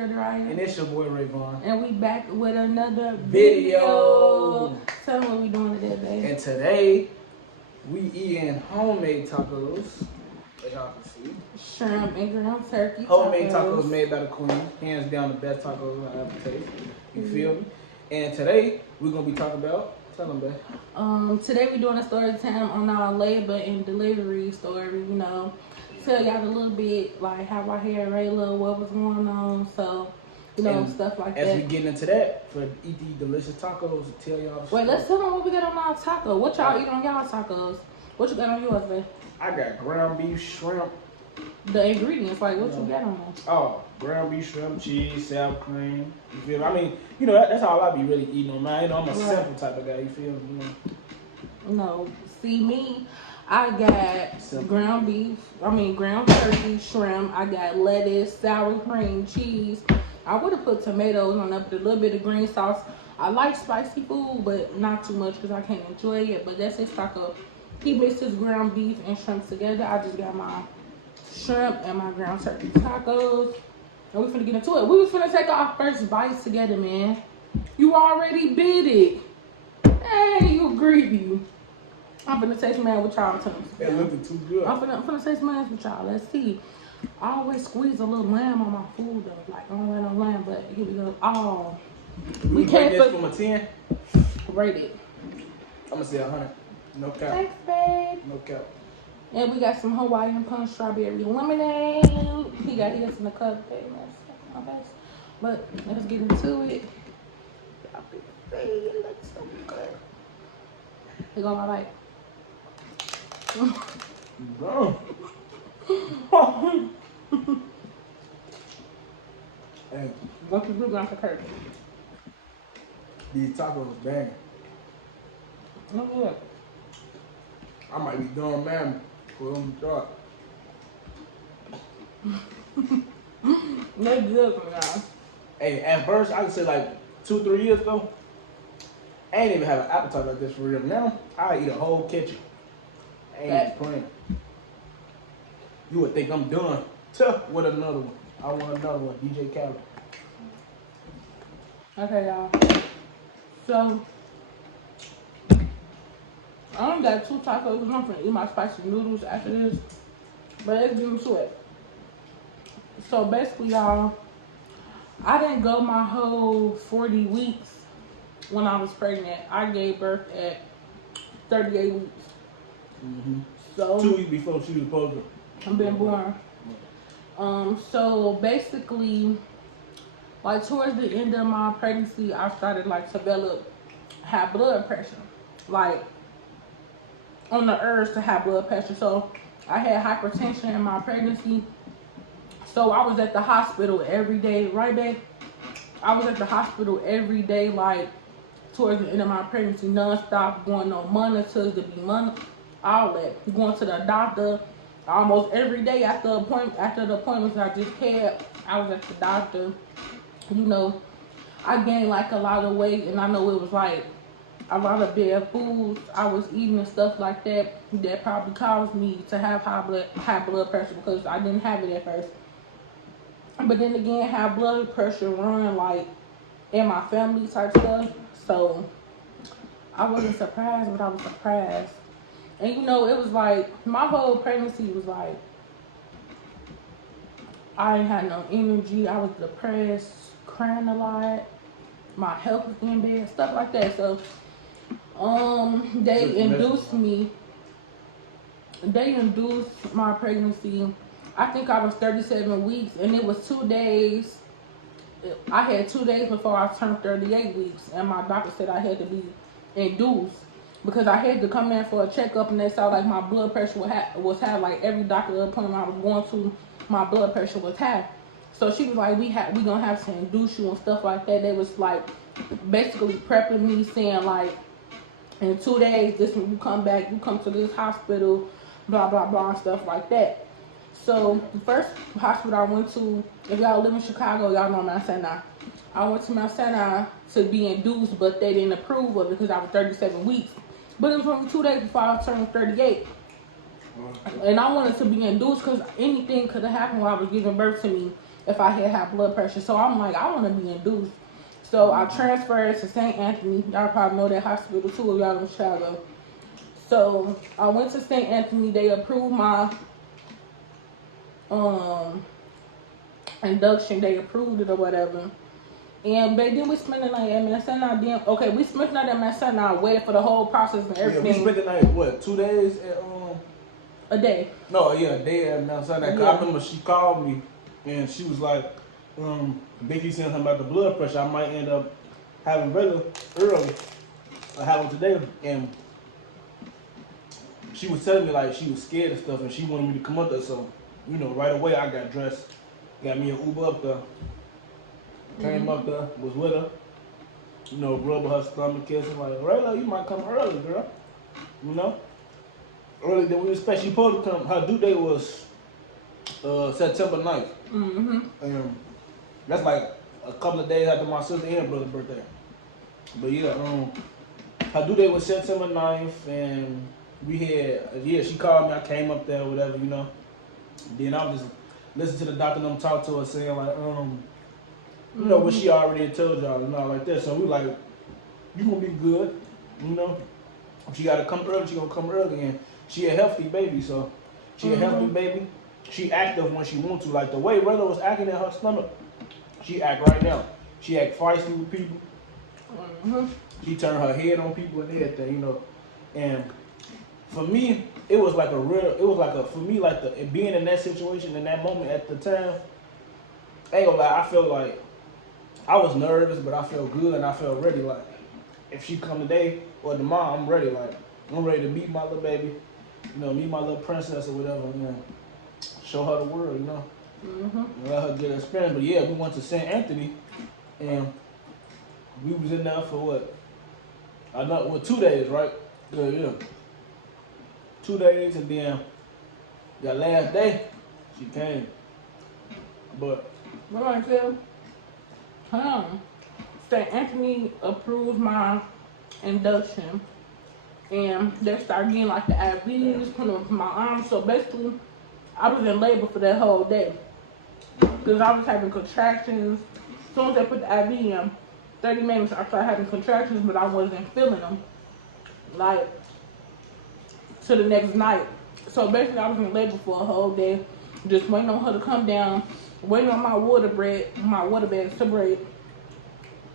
girl Dariah. And it's your boy Rayvon. And we back with another video. Tell me what we doing today, babe. And today, we eating homemade tacos, as y'all can see. Shrimp and ground turkey Homemade tacos made by the queen. Hands down the best tacos I ever tasted. You feel me? And today, we're going to be talking about, tell them, babe. Today we're doing a story time on our labor and delivery story, you know. Tell y'all a little bit like how I had Rayla, what was going on, so you know, and stuff like as that. we get into that, for eat these delicious tacos, tell y'all. Wait, let's tell them what we got on our taco. What y'all eat on y'all tacos? What you got on yours, babe? I got ground beef, shrimp. The ingredients, like what you got on them? Oh, ground beef, shrimp, cheese, sour cream. You feel me? I mean, you know, that's all I be really eating on mine. You know, I'm a simple type of guy. You feel me? No, see me. I got ground beef, ground turkey, shrimp. I got lettuce, sour cream, cheese. I would have put tomatoes on up with a little bit of green sauce. I like spicy food, but not too much because I can't enjoy it. But that's his taco. He mixed his ground beef and shrimp together. I just got my shrimp and my ground turkey tacos. And we finna get into it. We was finna take our first bites together, man. You already bit it. Hey, you greedy. I'm finna taste mine with y'all too. That looking too good. I'm finna taste mine with y'all. Let's see. I always squeeze a little lamb on my food though. Like I don't want no lamb, but here we go. Oh, we can't rate this from a 10. Rate it. I'm gonna say 100. No cap. Thanks, babe. No cap. And we got some Hawaiian punch strawberry lemonade. He got his in the cup. Okay, but let's get into it. It looks so good. Here go my bite. No. Hey, What you do for curry? these tacos bang. Look good. I might be doing man for them shot. They're good for y'all. Hey, at first I would say like 2-3 years ago, I ain't even have an appetite like this for real. Now I eat a whole kitchen. I ain't even playing. You would think I'm done. With another one. I want another one. DJ Khaled. Okay, y'all. So I only got 2 tacos because I'm gonna eat my spicy noodles after this. But let's get into it. So basically, y'all, I didn't go my whole 40 weeks when I was pregnant. I gave birth at 38 weeks. So 2 weeks before she was supposed to. I've been born. So basically, like towards the end of my pregnancy, I started like to develop high blood pressure, like on the urge to have blood pressure. So I had hypertension in my pregnancy. So I was at the hospital every day, right, babe? I was at the hospital every day, like towards the end of my pregnancy, non-stop, going on monitors to be all that, going to the doctor. Almost every day after the appointments I just had, I was at the doctor. You know, I gained like a lot of weight, and I know it was like a lot of bad foods I was eating and stuff like that that probably caused me to have high blood pressure because I didn't have it at first. But then again, high blood pressure run like in my family type stuff, so I wasn't surprised, but I was surprised. And you know, it was like, my whole pregnancy was like, I ain't had no energy. I was depressed, crying a lot. My health was getting bad, stuff like that. So, they induced my pregnancy. I think I was 37 weeks, and it was 2 days. I had 2 days before I turned 38 weeks, and my doctor said I had to be induced. Because I had to come in for a checkup, and they saw like my blood pressure was high. Like every doctor appointment I was going to, my blood pressure was high. So she was like, we gonna have to induce you and stuff like that. They was like basically prepping me, saying like, in 2 days, this when you come back, you come to this hospital, blah blah blah, and stuff like that. So the first hospital I went to, if y'all live in Chicago, y'all know Mount Sinai. I went to Mount Sinai to be induced, but they didn't approve of it because I was 37 weeks. But it was only 2 days before I turned 38. And I wanted to be induced because anything could have happened while I was giving birth to me. if I had high blood pressure. So I'm like, I want to be induced. So I transferred to St. Anthony. Y'all probably know that hospital too if y'all in Chicago. So I went to St. Anthony. They approved my um induction. They approved it or whatever. And baby, then we spent the night at Mount Sinai. Then okay, we spent the night at Mount Sinai. Waited for the whole process and Yeah, we everything. spent the night, what, 2 days at, A day. no, yeah, a day at Mount Sinai. Cause Yeah. I remember she called me and she was like, Vicky saying something about the blood pressure. I might end up having regular early or having today. And she was telling me like she was scared and stuff and she wanted me to come up there. So, you know, right away I got dressed, got me an Uber up there, came up there, was with her, you know, rubbing her stomach, kissing, like, Rayla, you might come early, girl. You know? Earlier than we expect. She supposed to come, her due date was September 9th. And that's like a couple of days after my sister and brother's birthday. But yeah, her due date was September 9th, and we had, yeah, she called me, I came up there, whatever, you know. Then I was just listening to the doctor and them talk to her, saying like, you know, what she already had told y'all and all like that. So we like, you gonna be good, you know. If she gotta come early, she gonna come early, and she a healthy baby, so she a healthy baby. She active when she want to. Like the way Rayla was acting in her stomach, she act right now. She act feisty with people. She turn her head on people and everything, you know. And for me, it was like for me, like being in that situation, in that moment at the time, I ain't gonna lie, I felt like, I was nervous, but I felt good and I felt ready. Like, if she come today or tomorrow, I'm ready. Like, I'm ready to meet my little baby, you know, meet my little princess or whatever, you know, show her the world, you know, and let her get her experience. But yeah, we went to St. Anthony, and we was in there for what? 2 days, right? Yeah. 2 days, and then that last day, she came. But What do I feel? St. Anthony approved my induction, and they started getting like the IVs, putting them in my arm. So basically, I was in labor for that whole day because I was having contractions. As soon as they put the IV in, 30 minutes I started having contractions, but I wasn't feeling them like to the next night. So basically, I was in labor for a whole day, just waiting on her to come down, waiting on my water bags to break.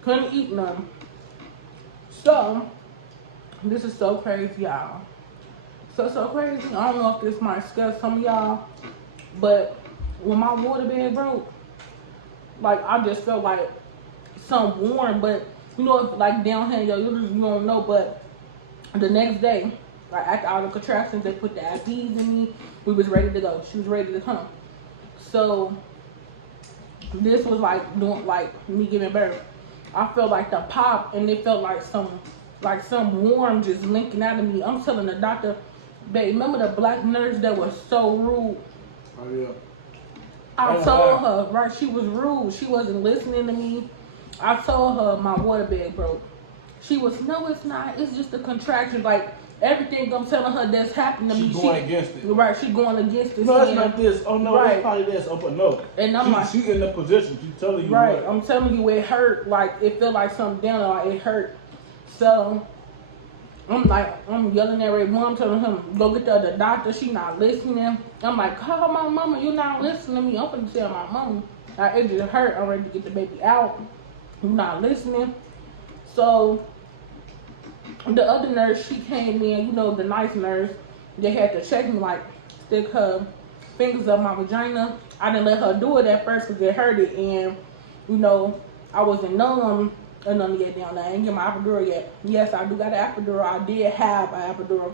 Couldn't eat none. So this is so crazy, y'all. So crazy. I don't know if this might scare some of y'all, but when my water bag broke, like I just felt like something warm. But you know, if, like down here, you don't know. But the next day, like after all the contractions, they put the IVs in me. We was ready to go. She was ready to come. So this was like doing like me giving birth. I felt like the pop, and it felt like some warm just linking out of me. I'm telling the doctor, babe, remember the black nurse that was so rude? oh yeah. I told her, right, she was rude. She wasn't listening to me. I told her my water bag broke. She was, no, it's not. It's just a contraction. Like, everything I'm telling her that's happened to me. She's going against it. Right, she going against it. No, it's not this. Oh, no, right. It's probably this. Oh, but no. And I'm like, she's in the position. She's telling you right, what. I'm telling you it hurt. Like, it felt like something down there. Like, it hurt. So, I'm yelling at Ray Mom, telling him, go get the other doctor. She not listening. I'm like, call my mama. You not listening to me. I'm finna tell my mama. Like, it just hurt. I'm ready to get the baby out. You not listening. So, the other nurse, she came in, you know, the nice nurse. They had to check me, like, stick her fingers up my vagina. I didn't let her do it at first because it hurted. And, you know, I wasn't numb or none yet down there. I ain't get my epidural yet. Yes, I do got an epidural. I did have an epidural.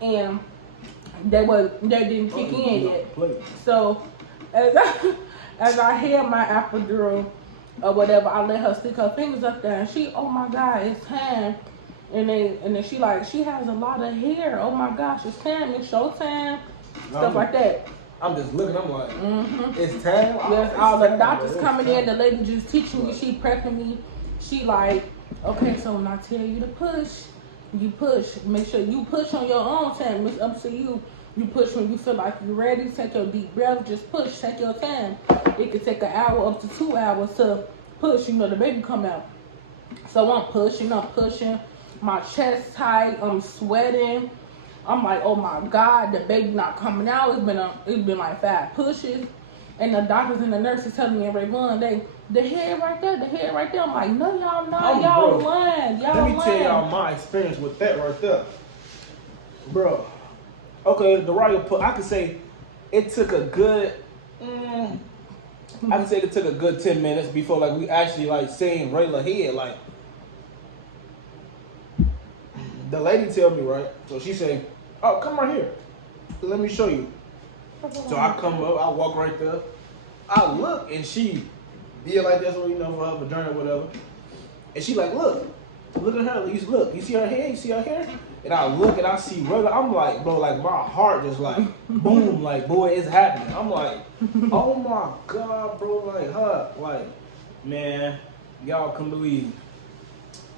And they didn't kick in yet. So, as I had my epidural or whatever, I let her stick her fingers up there. And she, oh my God, it's time. And then she has a lot of hair. Oh my gosh, it's time. It's showtime. Stuff like that. I'm just looking. I'm like, it's time. Yes, all the doctors coming in. The lady just teaching me. She prepping me. She like, okay, so when I tell you to push, you push. Make sure you push on your own time. It's up to you. You push when you feel like you're ready. Take your deep breath. Just push. Take your time. It could take an hour up to 2 hours to push. You know, the baby come out. So I'm pushing. I'm pushing. My chest tight. I'm sweating. I'm like, oh my God, the baby not coming out. It's been like 5 pushes. And the doctors and the nurses telling me every one, the head right there, the head right there. I'm like, no, y'all not. Y'all lying. Y'all Let me tell y'all my experience with that right there. Bro. Okay, the royal put, I could say it took a good, I can say it took a good 10 minutes before like we actually like seeing Rayla head. Like, the lady tell me, right? So she say, oh, come right here. Let me show you. So I come up, I walk right there. I look and she did like that's what you know for her vagina or whatever. And she like, look at her. You see her hair? You see her hair? And I look and I see Rayla. I'm like, bro, like my heart just like boom, like boy, it's happening. I'm like, oh my God, bro, like her, like, man, y'all can believe.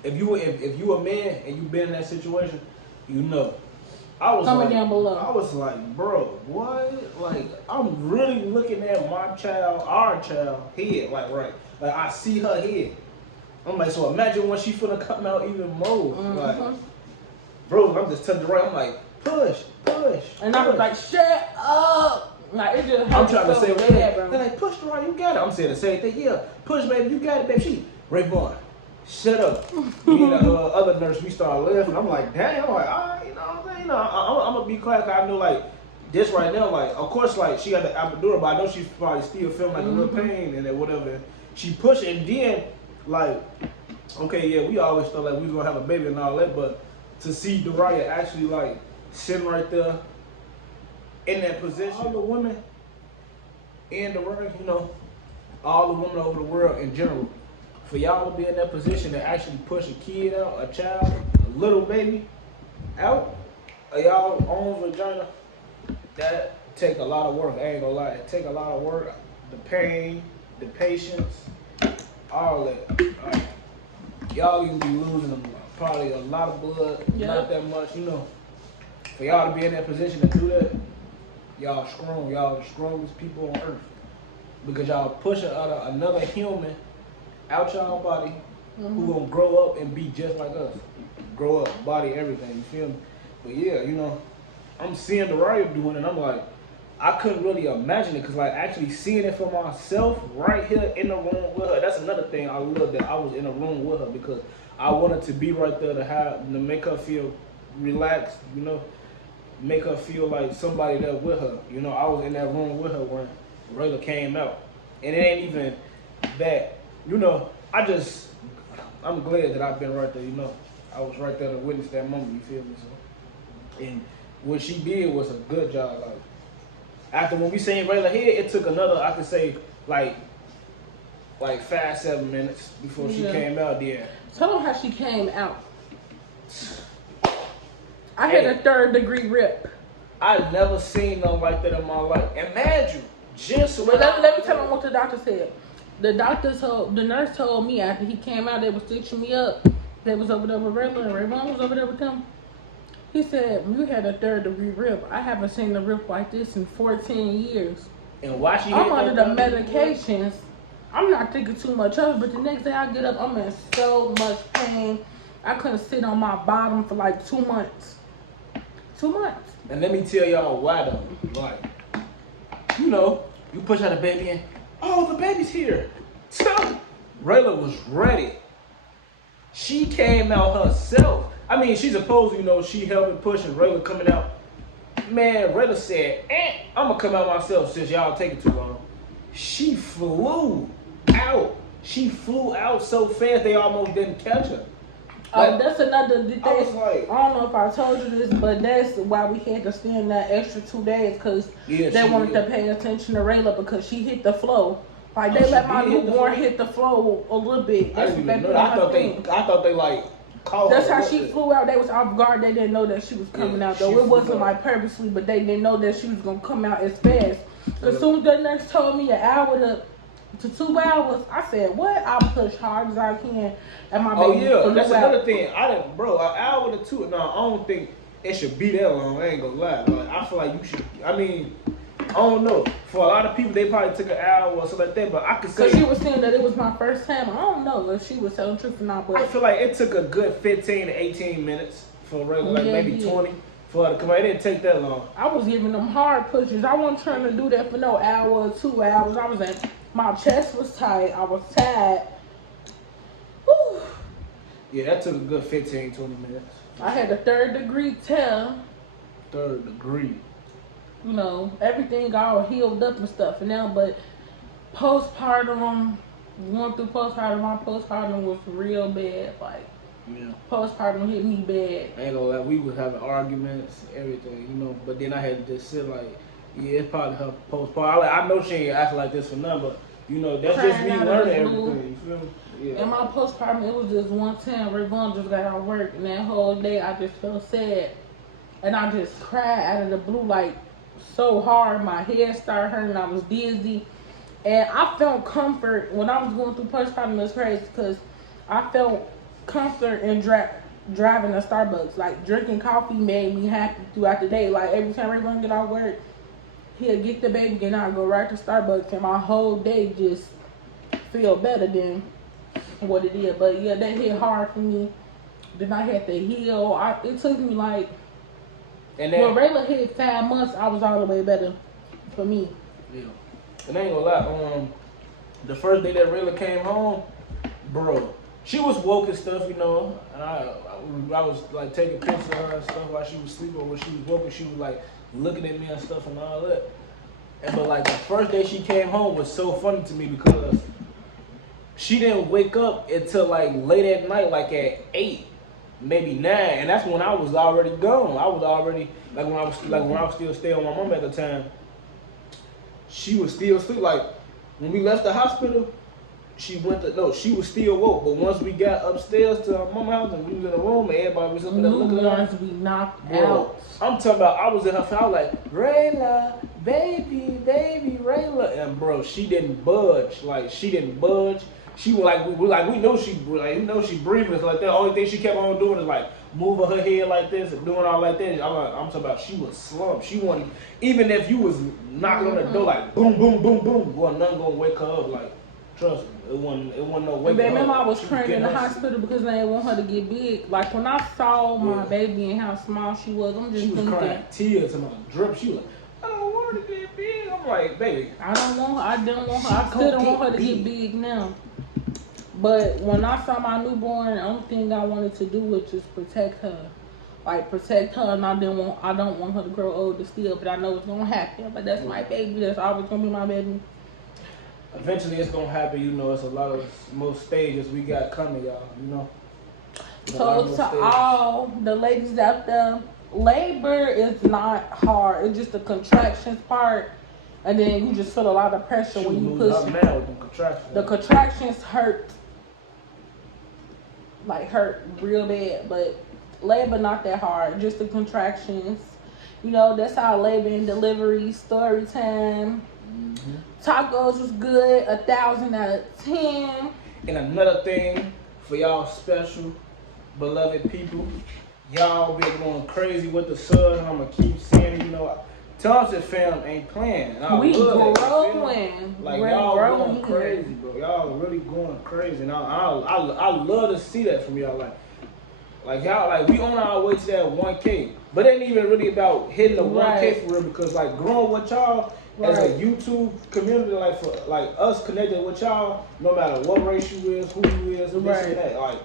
If you a man and you been in that situation, you know. I was Comment like, down below. I was like, bro, what? Like, I'm really looking at my child, our child, head, like, right. Like, I see her head. I'm like, so imagine when she finna come out even more. Like, bro, I'm just touching right. I'm like, push. And I was like, shut up. Like, it just I'm trying to say, bad, they're like, push the right, you got it. I'm saying the same thing. Yeah, push, baby, you got it, baby. She, Rayvon, shut up. Me and the other nurse, we started laughing. I'm like, dang. I'm like, all right, you know what I'm saying? You know, I'm gonna be quiet. Cause I know, like, this right now, like, of course, like, she got the epidural, but I know she's probably still feeling like a little pain and then whatever. She pushed, and then, like, okay, yeah, we always thought like we was gonna have a baby and all that, but to see Dariah actually like sitting right there in that position, all the women in the world, you know, all the women over the world in general, for y'all to be in that position to actually push a kid out, a child, a little baby out of y'all own vagina, that take a lot of work. I ain't gonna lie, it take a lot of work. The pain, the patience, all that. Y'all can be losing probably a lot of blood, not that much, you know. For y'all to be in that position to do that, y'all strong. Y'all the strongest people on earth. Because y'all pushing another human out y'all body who gonna grow up and be just like us. Grow up, body, everything, you feel me? But yeah, you know, I'm seeing Dariah doing it, and I'm like, I couldn't really imagine it, because like actually seeing it for myself right here in the room with her, that's another thing I love, that I was in the room with her, because I wanted to be right there to make her feel relaxed, you know, make her feel like somebody there with her. You know, I was in that room with her when Rayla came out. And it ain't even that, you know, I'm glad that I've been right there, you know. I was right there to witness that moment, you feel me? So, and what she did was a good job. Like, after when we seen Rayla head, it took another, I could say, like 5-7 minutes before she came out there. Tell them how she came out. I had a 3rd-degree rip. I never seen nothing like that in my life. Imagine, just but let me tell them what the doctor said. The nurse told me after he came out, they was stitching me up. They was over there with Rayla, and Rayvon was over there with them. He said, you had a 3rd-degree rip. I haven't seen a rip like this in 14 years. And why she I'm under the medications. I'm not thinking too much of it, but the next day I get up, I'm in so much pain. I couldn't sit on my bottom for like 2 months. 2 months. And let me tell y'all why though. Like, you know, you push out a baby and, oh, the baby's here. So, Rayla was ready. She came out herself. I mean, she's supposed to, you know, she helping push and Rayla coming out. Man, Rayla said, I'm gonna come out myself since y'all taking too long. She flew out. She flew out so fast they almost didn't catch her. Like, that's another thing. I was like, I don't know if I told you this, but that's why we had to stand that extra 2 days, because they wanted to pay attention to Rayla because she hit the flow. Like, they let my newborn hit the flow a little bit. That's what they did. I thought they like called That's her. how she flew out. They was off guard. They didn't know that she was coming out, though. It wasn't like purposely, but they didn't know that she was going to come out as fast. As soon as the nurse told me an hour to 2 hours, I said, what? I'll push hard as I can. And my baby that's another thing. An hour to 2. No, I don't think it should be that long. I ain't gonna lie. Like, I feel like you should. I mean, I don't know. For a lot of people, they probably took an hour or something like that. But I could say, because she was saying that it was my first time. I don't know if she was telling the truth or not, but I feel like it took a good 15 to 18 minutes for regular, like maybe 20 for her to come out. It didn't take that long. I was giving them hard pushes. I wasn't trying to do that for no hour or 2 hours. I was at, my chest was tight. I was tired. Whew. Yeah, that took a good 15, 20 minutes. I had a 3rd degree tear. 3rd degree. You know, everything all healed up and stuff. And now, but postpartum, going through postpartum, my postpartum was real bad. Like, yeah, postpartum hit me bad. I ain't gonna lie, we was having arguments, everything, you know. But then I had to just sit like, yeah, it's probably her postpartum. I know she ain't acting like this for nothing, but you know, that's just me learning everything. You feel me? Yeah. In my postpartum, it was just one time. Ravon just got out of work, and that whole day I just felt sad, and I just cried out of the blue, like so hard. My head started hurting. I was dizzy, and I felt comfort when I was going through postpartum. It was crazy because I felt comfort in driving to Starbucks. Like drinking coffee made me happy throughout the day. Like every time Ravon get out of work, he'll get the baby, and I'll go right to Starbucks, and my whole day just feel better than what it is. But yeah, that hit hard for me. Then I had to heal. It took me like, and then, when Rayla hit 5 months, I was all the way better for me. Yeah. And I ain't gonna lie, the first day that Rayla came home, bro, she was woke and stuff, you know, and I was like taking pictures of her and stuff while she was sleeping, or when she was woke, and she was like looking at me and stuff and all that. But like the first day she came home was so funny to me because she didn't wake up until like late at night, like at 8, maybe 9, and that's when I was already gone. I was already when I was still staying with my mom at the time. She was still asleep. Like when we left the hospital, she was still woke. But once we got upstairs to our mom's house and we was in the room and everybody was up there looking at us, we knocked out. I'm talking about, I was in her face, I was like, Rayla, baby, Rayla, and bro, she didn't budge. Like she didn't budge. She was like, we know she breathing. It's like that. The only thing she kept on doing is like moving her head like this and doing all like that. I'm talking about, she was slumped. She wasn't, even if you was knocking on the door like boom, boom, boom, boom, wasn't nothing gonna wake her up. Like, trust me, it wasn't no wake her up. Remember, I was crying in the hospital because they didn't want her to get big. Like when I saw my baby and how small she was, I'm just thinking, crying tears to my drip. She was like, I don't want her to get big. I'm like, baby, I didn't want her. I still don't want her to get big now. But when I saw my newborn, the only thing I wanted to do was just protect her. Like protect her, and I don't want her to grow older still, but I know it's gonna happen. But that's my baby. That's always gonna be my baby. Eventually it's gonna happen, you know. It's a lot of more stages we got coming, y'all, you know. So to all the ladies out there, labor is not hard. It's just the contractions part. And then you just feel a lot of pressure when you push. The contractions hurt. Like hurt real bad, but labor not that hard, just the contractions. You know, that's our labor and delivery story time. Tacos was good, 1,000 out of 10. And another thing for y'all special, beloved people, y'all been going crazy with the subs, and I'm gonna keep saying it, you know. Thompson fam ain't playing. We growing. Like y'all going crazy, bro. Y'all really going crazy, and I love to see that from y'all. Like y'all, like we on our way to that 1K, but it ain't even really about hitting the 1K for real. Because like growing with y'all as a YouTube community, like for like us connected with y'all, no matter what race you is, who you is, this and that, like.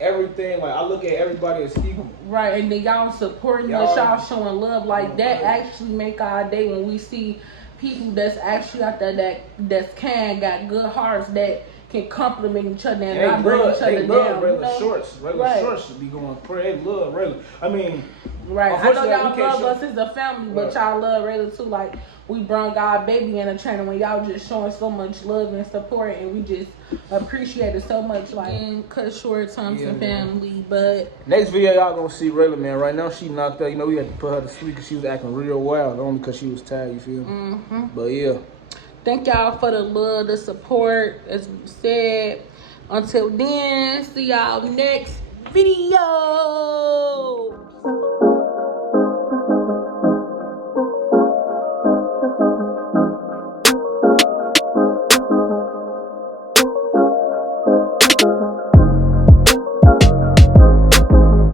Everything, like I look at everybody as equal. Right, and then y'all supporting us, y'all showing love. Like that actually make our day when we see people that's actually out there that got good hearts that can compliment each other and not bring each other down. Regular shorts should be going crazy. They love Rayla. I mean, I know y'all love us as a family, but y'all love Rayla too. Like we brought our baby in a channel when y'all just showing so much love and support, and we just appreciate it so much. Like cut short Thompson family, but next video y'all gonna see Rayla, man. Right now she knocked out. You know we had to put her to sleep because she was acting real wild, only because she was tired. You feel me? But yeah. Thank y'all for the love, the support, as we said. Until then, see y'all next video.